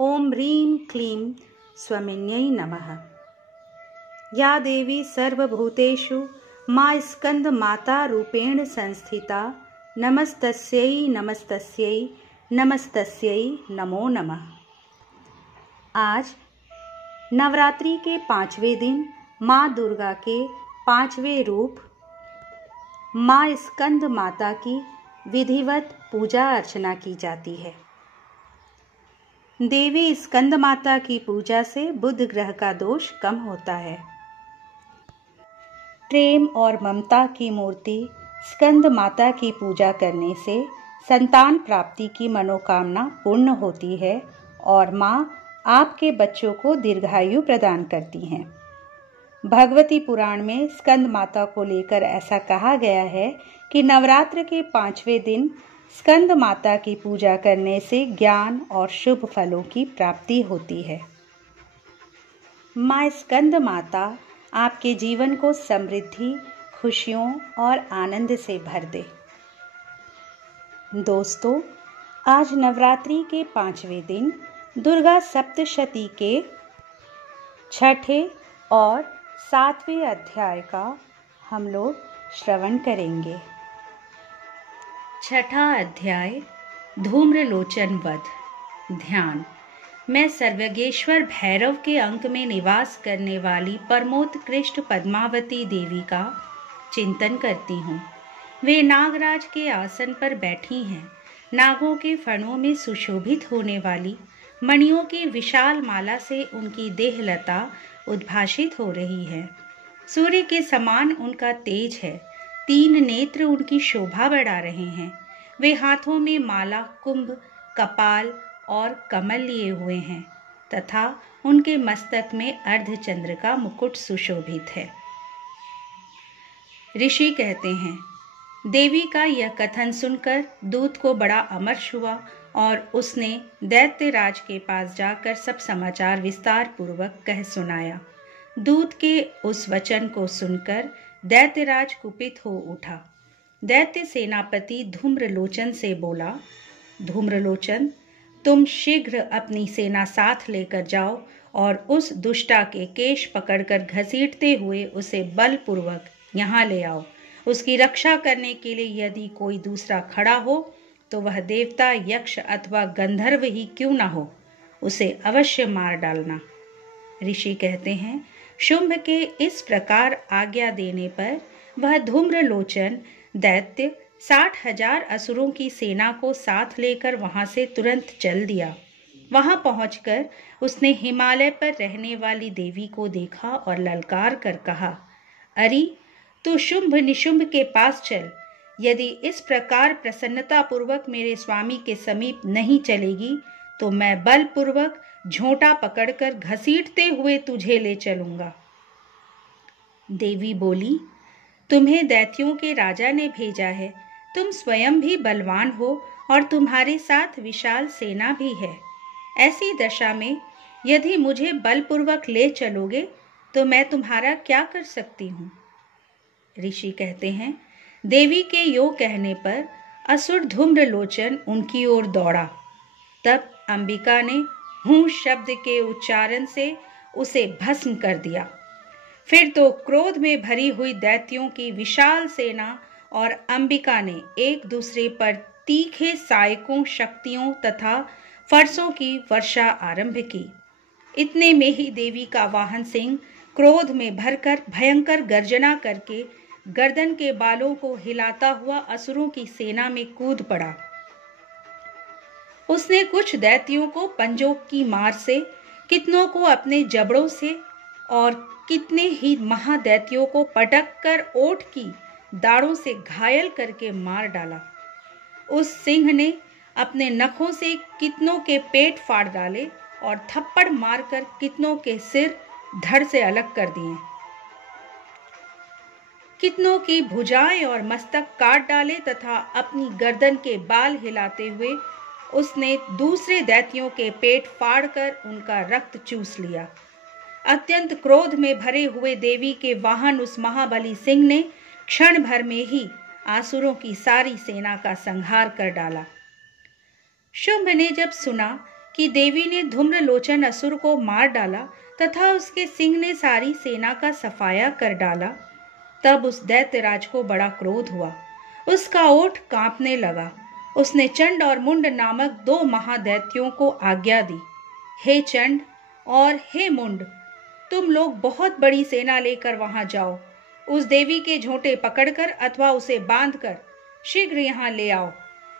ओम ह्रीं क्लीं स्वमिन्यै नमः। या देवी सर्वभूतेषु मा स्कंदमाता रूपेण संस्थिता नमस्तस्यै नमस्तस्यै नमस्तस्यै नमो नमः। आज नवरात्रि के 5वें दिन माँ दुर्गा के 5वें रूप माँ स्कंद माता की विधिवत पूजा अर्चना की जाती है। देवी स्कंद माता की पूजा से बुध ग्रह का दोष कम होता है। प्रेम और ममता की मूर्ति स्कंद माता की पूजा करने से संतान प्राप्ति की मनोकामना पूर्ण होती है और माँ आपके बच्चों को दीर्घायु प्रदान करती हैं। भगवती पुराण में स्कंद माता को लेकर ऐसा कहा गया है कि नवरात्र के 5वें दिन स्कंद माता की पूजा करने से ज्ञान और शुभ फलों की प्राप्ति होती है। माँ स्कंद माता आपके जीवन को समृद्धि, खुशियों और आनंद से भर दे। दोस्तों, आज नवरात्रि के 5वें दिन दुर्गा सप्तशती के 6ठे और 7वें अध्याय का हम लोग श्रवण करेंगे। 6ठा अध्याय धूम्रलोचन वध। ध्यान। मैं सर्वज्ञेश्वर भैरव के अंक में निवास करने वाली परमोत्कृष्ट पद्मावती देवी का चिंतन करती हूँ। वे नागराज के आसन पर बैठी हैं। नागों के फणों में सुशोभित होने वाली मणियों की विशाल माला से उनकी देहलता उद्भाषित हो रही है। सूर्य के समान उनका तेज है। 3 नेत्र उनकी शोभा बढ़ा रहे हैं। वे हाथों में माला, कुंभ, कपाल और कमल लिए हुए हैं तथा उनके मस्तक में अर्धचंद्र का मुकुट सुशोभित है। ऋषि कहते हैं, देवी का यह कथन सुनकर दूत को बड़ा अमर्ष हुआ और उसने दैत्यराज के पास जाकर सब समाचार विस्तार पूर्वक कह सुनाया। दूत के उस वचन को सुनकर दैत्यराज कुपित हो उठा। दैत्य सेनापति धूम्रलोचन से बोला, धूम्रलोचन, तुम शीघ्र अपनी सेना साथ लेकर जाओ और उस दुष्टा के केश पकड़कर घसीटते हुए उसे बलपूर्वक यहाँ ले आओ। उसकी रक्षा करने के लिए यदि कोई दूसरा खड़ा हो तो वह देवता, यक्ष अथवा गंधर्व ही क्यों ना हो, उसे अवश्य मार डालना। ऋषि कहते हैं, शुंभ के इस प्रकार आज्ञा देने पर वह धूम्रलोचन दैत्य 60,000 असुरों की सेना को साथ लेकर वहां से तुरंत चल दिया। वहां पहुंचकर उसने हिमालय पर रहने वाली देवी को देखा और ललकार कर कहा, अरे तू शुंभ निशुंभ के पास चल। यदि इस प्रकार प्रसन्नता पूर्वक मेरे स्वामी के समीप नहीं चलेगी तो मैं बलपूर्वक झोंटा पकड़कर घसीटते हुए तुझे ले चलूंगा। देवी बोली, तुम्हें दैत्यों के राजा ने भेजा है। तुम स्वयं भी बलवान हो और तुम्हारे साथ विशाल सेना भी है। ऐसी दशा में यदि मुझे बलपूर्वक ले चलोगे तो मैं तुम्हारा क्या कर सकती हूँ। ऋषि कहते हैं, देवी के यो कहने पर असुर धूम्रलोचन उनकी ओर दौड़ा। तब अंबिका ने हूँ शब्द के उच्चारण से उसे भस्म कर दिया। फिर तो क्रोध में भरी हुई दैत्यों की विशाल सेना और अंबिका ने एक दूसरे पर तीखे सायकों, शक्तियों तथा फरसों की वर्षा आरंभ की। इतने में ही देवी का वाहन सिंह क्रोध में भरकर भयंकर गर्जना करके गर्दन के बालों को हिलाता हुआ असुरों की सेना में कूद पड़ा। उसने कुछ दैत्यों को पंजों की मार से, कितनों को अपने जबड़ों से और कितने ही महादैत्यों को पटक कर ओठ की दाढ़ों से घायल करके मार डाला। उस सिंह ने अपने नखों से कितनों के पेट फाड़ डाले और थप्पड़ मारकर कितनों के सिर धड़ से अलग कर दिए। कितनों की भुजाएं और मस्तक काट डाले तथा अपनी गर्दन के बाल हिलाते हुए उसने दूसरे दैत्यों के पेट फाड़कर उनका रक्त चूस लिया। अत्यंत क्रोध में भरे हुए देवी के वाहन उस महाबली सिंह ने क्षण भर में ही आसुरों की सारी सेना का संहार कर डाला। शुंभ ने जब सुना कि कि देवी ने धूम्रलोचन असुर को मार डाला तथा उसके सिंह ने सारी सेना का सफाया कर डाला, तब उस दैत्यराज को बड़ा क्रोध हुआ। उसका ओठ कांपने लगा। उसने चंड और मुंड नामक 2 महादैत्यों को आज्ञा दी, हे चंड और हे मुंड, तुम लोग बहुत बड़ी सेना लेकर वहां जाओ। उस देवी के झोंटे पकड़कर अथवा उसे बांधकर शीघ्र यहाँ ले आओ।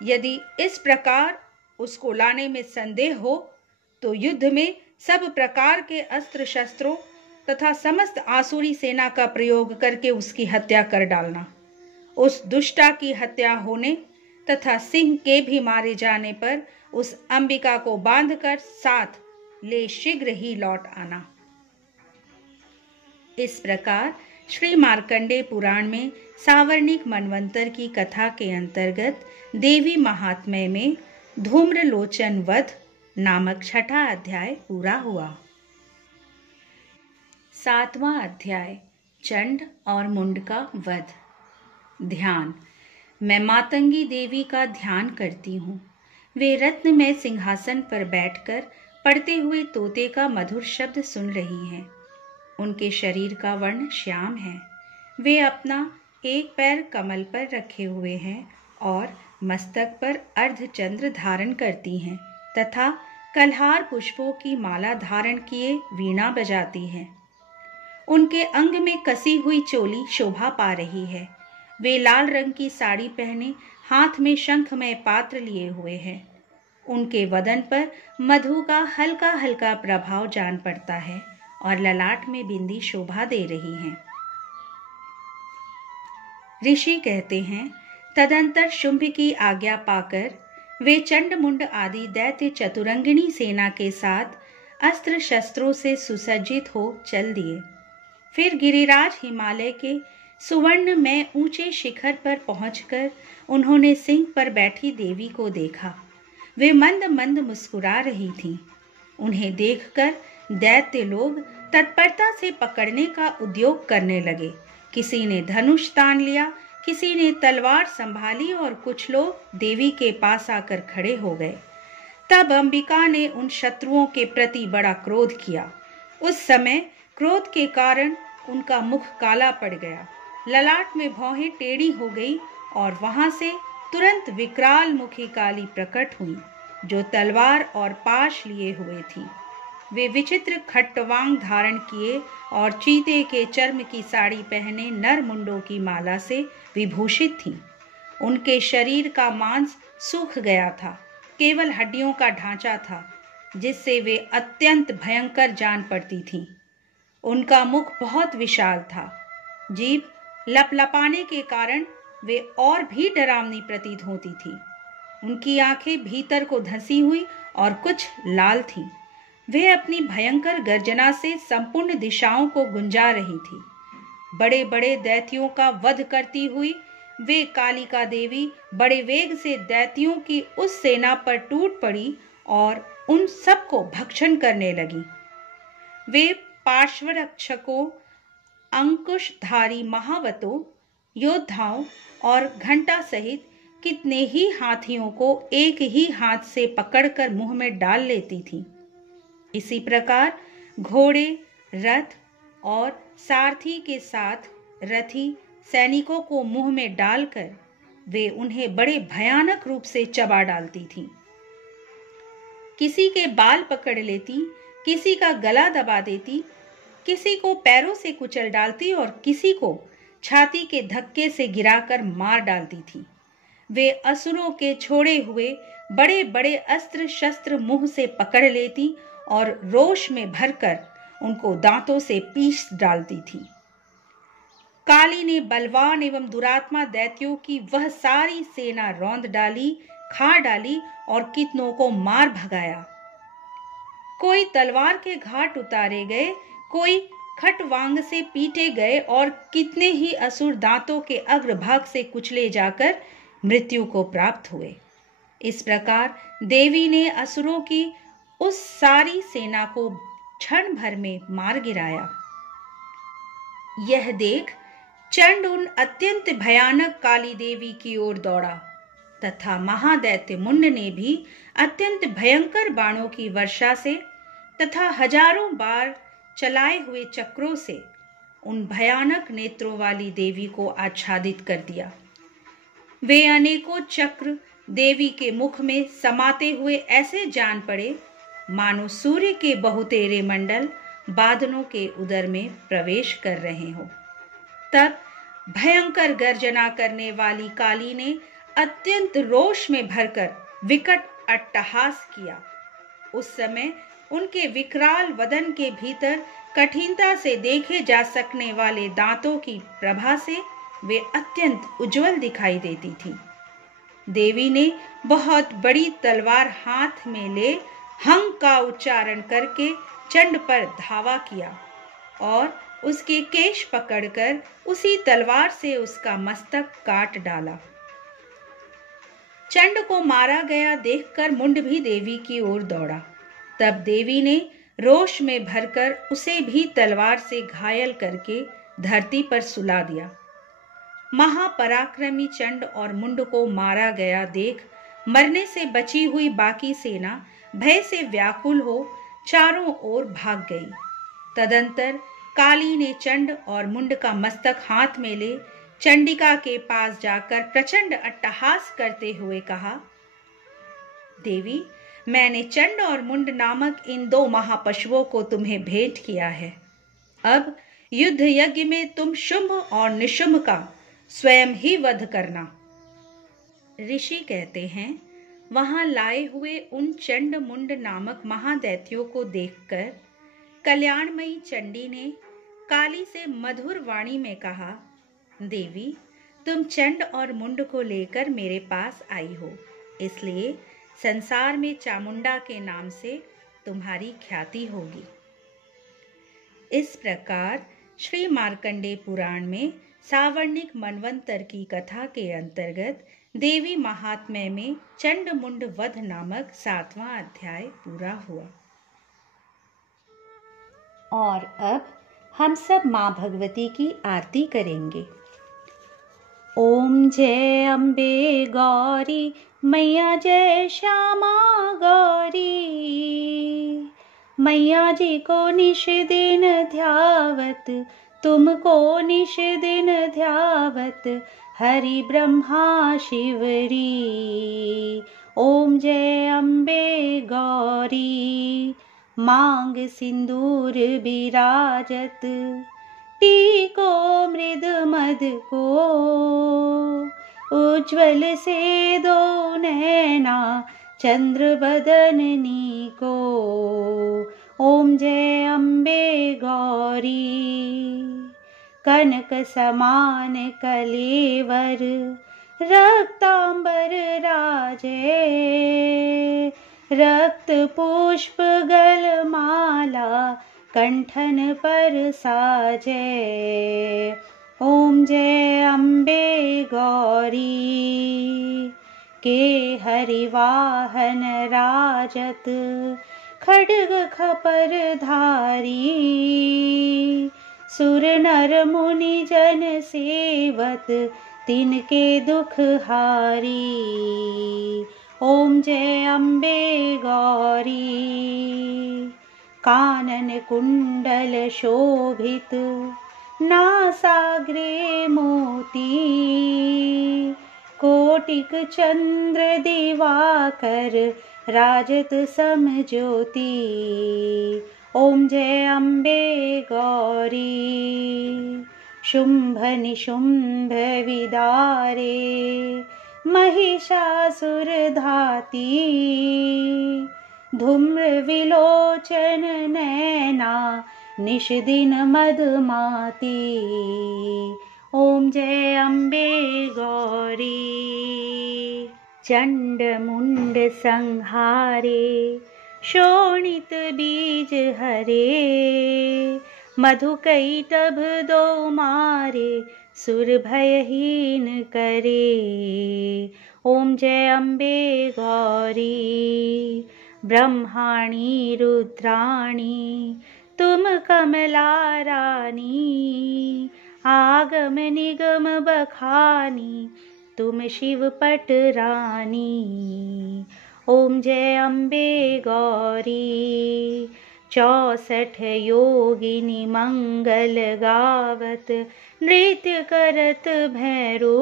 यदि इस प्रकार उसको लाने में संदेह हो तो युद्ध में सब प्रकार के अस्त्र शस्त्रों तथा समस्त आसुरी सेना का प्रयोग करके उसकी हत्या कर डालना। उस दुष्टा की हत्या होने तथा सिंह के भी मारे जाने पर उस अंबिका को बांधकर साथ ले शीघ्र ही लौट आना। इस प्रकार श्री मार्कंडेय पुराण में सावर्णिक मनवंतर की कथा के अंतर्गत देवी महात्म्य में धूम्रलोचन वध नामक 6ठा अध्याय पूरा हुआ। 7वां अध्याय चंड और मुंड का वध। ध्यान। मैं मातंगी देवी का ध्यान करती हूँ। वे रत्नमय सिंहासन पर बैठकर पढ़ते हुए तोते का मधुर शब्द सुन रही हैं। उनके शरीर का वर्ण श्याम है। वे अपना एक पैर कमल पर रखे हुए हैं और मस्तक पर अर्धचंद्र धारण करती हैं तथा कल्हार पुष्पों की माला धारण किए वीणा बजाती हैं। उनके अंग में कसी हुई चोली शोभा पा रही है। वे लाल रंग की साड़ी पहने हाथ में शंखमय पात्र लिए हुए हैं। उनके वदन पर मधु का हल्का हल्का प्रभाव जान पड़ता है और ललाट में बिंदी शोभा दे रही हैं। ऋषि कहते हैं, तदंतर शुंभ की आज्ञा पाकर वे चंड मुंड आदि दैत्य चतुरंगिणी सेना के साथ अस्त्र शस्त्रों से सुसज्जित हो चल दिए। फिर गिरिराज हिमालय के सुवर्ण में ऊंचे शिखर पर पहुंचकर उन्होंने सिंह पर बैठी देवी को देखा। वे मंद मंद मुस्कुरा रही थीं। उन्हें देखकर दैत्य लोग तत्परता से पकड़ने का उद्योग करने लगे। किसी ने धनुष तान लिया, किसी ने तलवार संभाली और कुछ लोग देवी के पास आकर खड़े हो गए। तब अंबिका ने उन शत्रुओं के प्रति बड़ा क्रोध किया। उस समय क्रोध के कारण उनका मुख काला पड़ गया, ललाट में भौहें टेढ़ी हो गई और वहां से तुरंत विकराल मुखी काली प्रकट हुई, जो तलवार और पाश लिए हुए थी। वे विचित्र खट्टवांग धारण किए और चीते के चर्म की साड़ी पहने नर मुंडों की माला से विभूषित थीं। उनके शरीर का मांस सूख गया था, केवल हड्डियों का ढांचा था, जिससे वे अत्यंत भयंकर जान पड़ती थीं। उनका मुख बहुत विशाल था। जीभ लपलपाने के कारण वे और भी डरावनी प्रतीत होती थी। उनकी आंखें भीतर को धंसी हुई और कुछ लाल थीं। वे अपनी भयंकर गर्जना से संपूर्ण दिशाओं को गुंजा रही थी। बड़े बड़े दैत्यों का वध करती हुई वे कालिका देवी बड़े वेग से दैत्यों की उस सेना पर टूट पड़ी और उन सबको भक्षण करने लगी। वे पार्श्वरक्षकों, अंकुशधारी महावतों, योद्धाओं और घंटा सहित कितने ही हाथियों को एक ही हाथ से पकड़कर मुंह में डाल लेती थी। इसी प्रकार घोड़े, रथ और सारथी के साथ रथी सैनिकों को मुंह में डालकर वे उन्हें बड़े भयानक रूप से चबा डालती थीं। किसी के बाल पकड़ लेती, किसी का गला दबा देती, किसी को पैरों से कुचल डालती और किसी को छाती के धक्के से गिराकर मार डालती थी। वे असुरों के छोड़े हुए बड़े बड़े अस्त्र शस्त्र मुंह से पकड़ लेती और रोष में भरकर उनको दांतों से पीस डालती थी। काली ने बलवान एवं दुरात्मा दैत्यों की वह सारी सेना रौंद डाली, खा डाली और कितनों को मार भगाया। कोई तलवार के घाट उतारे गए, कोई खटवांग से पीटे गए और कितने ही असुर दांतों के अग्रभाग से कुचले जाकर मृत्यु को प्राप्त हुए। इस प्रकार देवी ने असुरों की उस सारी सेना को क्षण भर में मार गिराया। यह देख चंड उन अत्यंत भयानक काली देवी की ओर दौड़ा। तथा महादैत्य मुंड ने भी अत्यंत भयंकर बाणों की वर्षा से तथा हजारों बार चलाए हुए चक्रों से उन भयानक नेत्रों वाली देवी को आच्छादित कर दिया। वे अनेकों चक्र देवी के मुख में समाते हुए ऐसे जान पड़े मानो सूर्य के बहुतेरे मंडल बादलों के उदर में प्रवेश कर रहे हो। तब भयंकर गर्जना करने वाली काली ने अत्यंत रोष में भरकर विकट अट्टहास किया। उस समय उनके विकराल वदन के भीतर कठिनता से देखे जा सकने वाले दांतों की प्रभा से वे अत्यंत उज्जवल दिखाई देती थी। देवी ने बहुत बड़ी तलवार हाथ में ले हंग का उच्चारण करके चंड पर धावा किया और उसके केश पकड़कर उसी तलवार से उसका मस्तक काट डाला। चंड को मारा गया देखकर मुंड भी देवी की ओर दौड़ा। तब देवी ने रोष में भरकर उसे भी तलवार से घायल करके धरती पर सुला दिया। महापराक्रमी चंड और मुंड को मारा गया देख मरने से बची हुई बाकी सेना भय से व्याकुल हो चारों ओर भाग गई। तदंतर काली ने चंड और मुंड का मस्तक हाथ में ले चंडिका के पास जाकर प्रचंड अट्टहास करते हुए कहा, देवी, मैंने चंड और मुंड नामक इन दो महापशुओं को तुम्हें भेंट किया है। अब युद्ध यज्ञ में तुम शुंभ और निशुंभ का स्वयं ही वध करना। ऋषि कहते हैं, वहां लाए हुए उन चंड मुंड नामक महादैत्यों को देखकर कल्याणमयी चंडी ने काली से मधुर वाणी में कहा, देवी, तुम चंड और मुंड को लेकर मेरे पास आई हो, इसलिए संसार में चामुंडा के नाम से तुम्हारी ख्याति होगी। इस प्रकार श्री मार्कंडेय पुराण में सावर्णिक मनवंतर की कथा के अंतर्गत देवी महात्म्य में चंड मुंड वध नामक 7वां अध्याय पूरा हुआ। और अब हम सब माँ भगवती की आरती करेंगे। ओम जय अम्बे गौरी मैया, जय श्यामा गौरी। मैया जी को निश दिन ध्यावत, तुमको निश दिन ध्यावत, हरि ब्रह्मा शिवरी। ओम जय अम्बे गौरी, मांग सिंदूर विराजत, टीको मृद मद को, उज्ज्वल से दो नैना चंद्र बदननी को। ओम जय अम्बे गौरी, कनक समान कलेवर, रक्तांबर राजे, रक्त पुष्प गल माला कंठन पर साजे। ओम जय अम्बे गौरी, के हरिवाहन राजत, खड्ग खपर धारी, सुर नर मुनि जन सेवत, तिनके दुख हारी। ओम जय अम्बे गौरी, कानन कुंडल शोभित, नासाग्रे मोती, कोटिक चंद्र दिवाकर, राजत समज्योति। ओम जय अम्बे गौरी, शुंभ निशुंभ विदारे, महिषासुर धाती, धूम्र विलोचन नैना, निश दिन मदमाती। ओम जय अम्बे गौरी, चंड मुंड संहारे, शोणित बीज हरे, मधुकैटभ दो मारे, सुर भयहीन करे। ओम जय अम्बे गौरी, ब्रह्माणी रुद्राणी, तुम कमला रानी, आगम निगम बखानी, तुम शिव पट रानी। ओम जय अम्बे गौरी। 64 योगिनी मंगल गावत, नृत्य करत भैरो,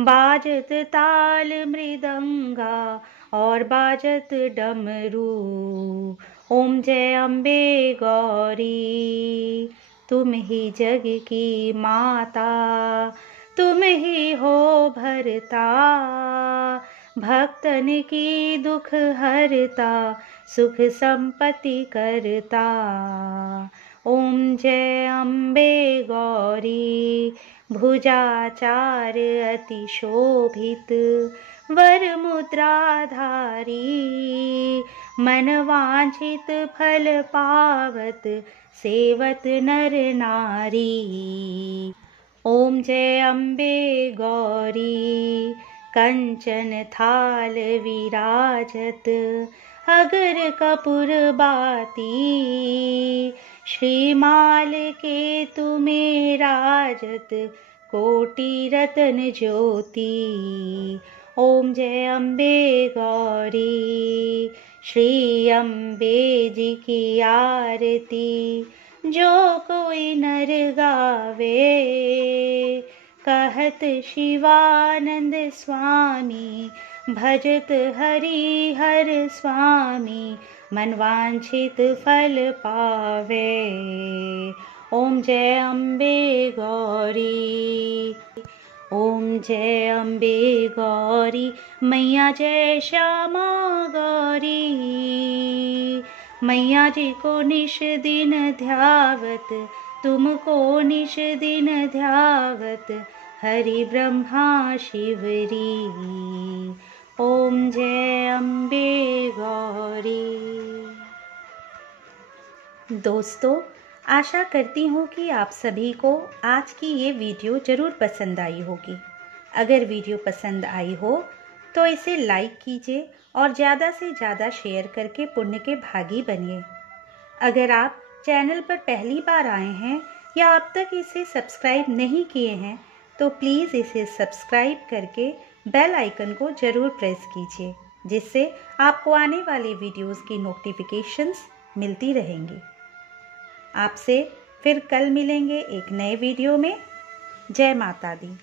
बाजत ताल मृदंगा और बाजत डमरू। ओम जय अम्बे गौरी। तुम ही जग की माता, तुम ही हो भरता, भक्तन की दुख हरता, सुख संपत्ति करता। ओम जय अम्बे गौरी। भुजाचार अति शोभित, वर मुद्राधारी, मन वांछित फल पावत, सेवत नर नारी। ओम जय अम्बे गौरी। कंचन थाल विराजत, अगर कपूर बाती, श्रीमाल के तुम्हें राजत, कोटि रतन ज्योति। ओम जय अम्बे गौरी। श्री अम्बे जी की आरती जो कोई नर गावे, कहत शिवानंद स्वामी, भजत हरि हर स्वामी, मन वांछित फल पावे। ओम जय अम्बे गौरी। ओम जय अम्बे गौरी। मैया जय श्यामा गौरी। मैया जी को निश दिन ध्यावत, तुमको निश दिन ध्यावत, हरि ब्रह्मा शिवरी। ओम जय अम्बे गौरी। दोस्तों, आशा करती हूँ कि आप सभी को आज की ये वीडियो ज़रूर पसंद आई होगी। अगर वीडियो पसंद आई हो तो इसे लाइक कीजिए और ज़्यादा से ज़्यादा शेयर करके पुण्य के भागी बनिए। अगर आप चैनल पर पहली बार आए हैं या अब तक इसे सब्सक्राइब नहीं किए हैं तो प्लीज़ इसे सब्सक्राइब करके बेल आइकन को ज़रूर प्रेस कीजिए, जिससे आपको आने वाली वीडियोज़ की नोटिफिकेशंस मिलती रहेंगी। आपसे फिर कल मिलेंगे एक नए वीडियो में। जय माता दी।